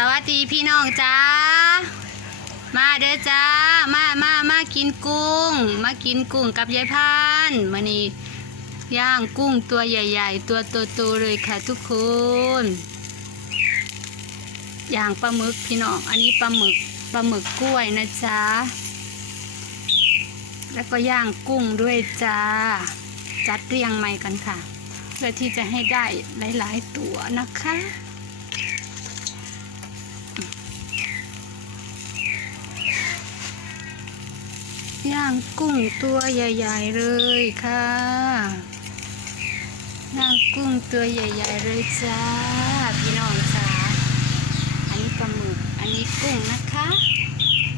สวัสดีพี่น้องจ้า มาเด้อจ้า มามามากินกุ้ง มากินกุ้งกับยายพานมานี่ย่างกุ้งตัวใหญ่ ๆ ตัวโตๆเลยค่ะทุกคนย่างปลาหมึกพี่น้อง อันนี้ปลาหมึกปลาหมึกกล้วยนะจ๊ะ แล้วก็ย่างกุ้งด้วยจ้า จัดเรียงใหม่กันค่ะ เพื่อที่จะให้ได้หลาย ๆ ตัวนะคะ ย่างกุ้งตัวใหญ่ ๆ เลยค่ะ ย่างกุ้งตัวใหญ่ ๆ เลยจ้าพี่น้องจ้าอันนี้ปลาหมึก อันนี้กุ้งนะคะ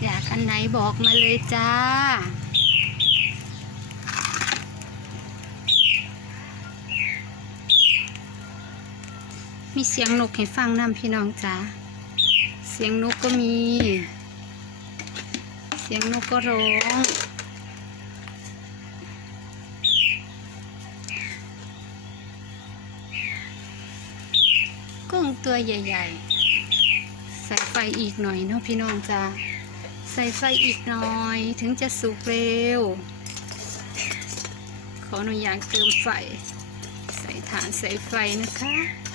อยากอันไหนบอกมาเลยจ้ามีเสียงนกให้ฟังนำพี่น้องจ้า เสียงนกก็มี สียงนกก็ร้อง กุ้งตัวใหญ่ๆ ใส่ไฟอีกหน่อยเนาะพี่น้องจ้าใส่ไฟอีกหน่อยถึงจะสุกเร็ว ขออนุญาตเติมไฟ ใส่ฐานใส่ไฟนะคะ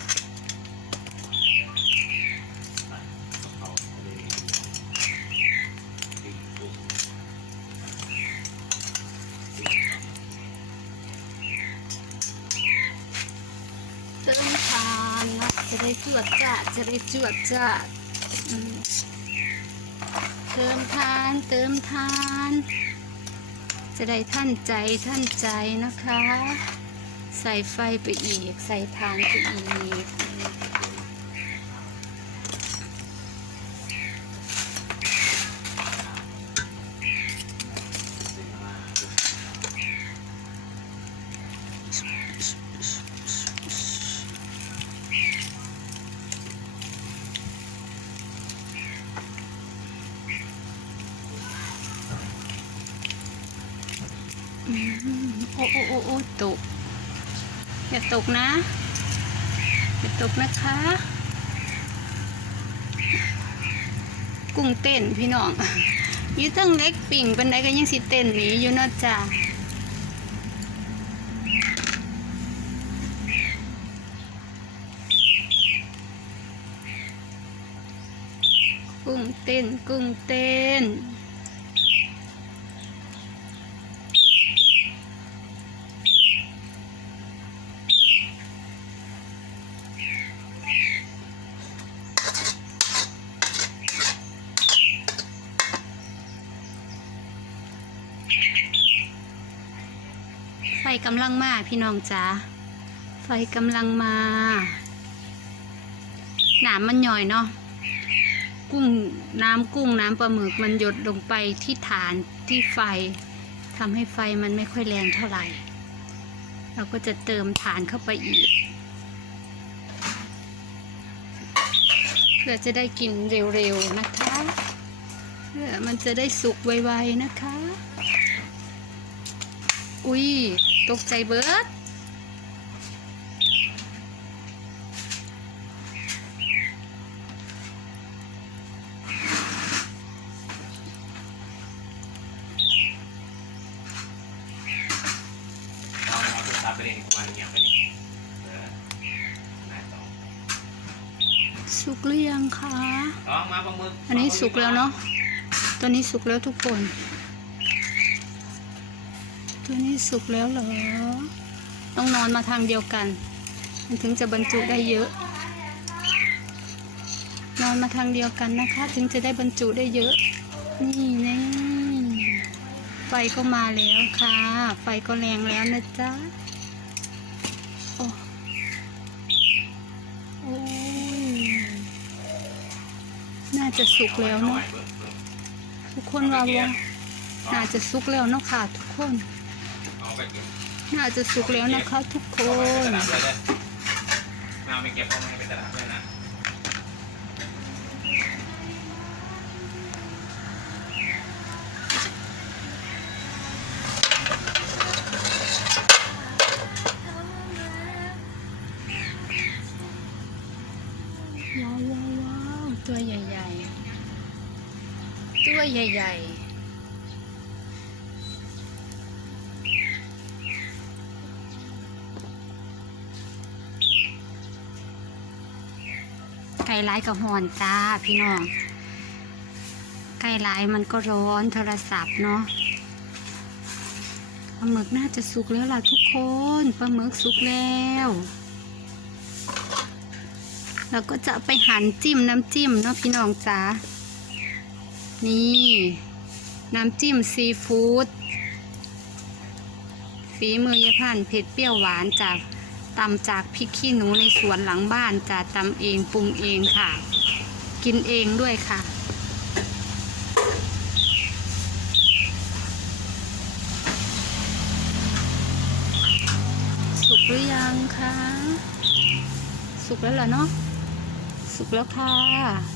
ได้จวดจ้าจะได้จวดจ้าเติมทานเติมทาน จะได้ท่านใจท่านใจนะคะ ใส่ไฟไปอีก ใส่ทานไปอีก โอ้โอ้โอ้โอ้ตก อย่าตกนะ อย่าตกนะคะ กุ้งเต้นพี่น้องยู่ตั้งเล็กปิ่งเป็นไดก็ยังสิเต้นหนีอยู่นอะจ้ากุ้งเต้นกุ้งเต้น กำลังมาพี่น้องจ๋าไฟกำลังมา หนามมันหย่อยเนาะกุ้งน้ำกุ้งน้ำปลาหมึกมันหยดลงไปที่ฐานที่ไฟทำให้ไฟมันไม่ค่อยแรงเท่าไหร่ เราก็จะเติมฐานเข้าไปอีก เพื่อจะได้กินเร็วๆนะคะ เพื่อมันจะได้สุกไวๆนะคะ อุ้ย ตกใจเบิร์ดเอาเอาโทรศัพท์ไปเล่นกับมันอย่างไปนี่เออหน้าจอสุกหรือยังคะอ๋อมาปลาหมึกอันนี้สุกแล้วเนาะ ตัวนี้สุกแล้วทุกคน ตัวนี้สุกแล้วเหรอ ต้องนอนมาทางเดียวกัน มันถึงจะบรรจุได้เยอะ นอนมาทางเดียวกันนะคะ ถึงจะได้บรรจุได้เยอะ นี่แน่ไฟก็มาแล้วค่ะ ไฟก็แรงแล้วนะจ๊ะ โอ้โอ้น่าจะสุกแล้วเนาะทุกคนว่าว่าน่าจะสุกแล้วเนาะค่ะทุกคน น่าจะสุกแล้วนะคะทุกคเอาไปนตลาดด้วยเลยเอาไปเก็บเอาไปไปตลาดด้วยนะว้าวว้าวว้าวตัวใหญ่ๆ ตัวใหญ่ๆ ไก่ร้ายกับหอนจ้าพี่น้อง ไก่ร้ายมันก็ร้อนโทรศัพท์เนาะปลาหมึกน่าจะสุกแล้วล่ะทุกคนปลาหมึกสุกแล้วเราก็จะไปหั่นจิ้มน้ำจิ้มเนาะพี่น้องจ๋านี่ น้ำจิ้มซีฟู้ดฝีมือยายพันเผ็ดเปรี้ยวหวานจาก ตำจากพริกขี้หนูในสวนหลังบ้านจะตำเองปรุงเองค่ะ กินเองด้วยค่ะ สุกหรือยังคะ สุกแล้วเหรอเนาะ สุกแล้วค่ะ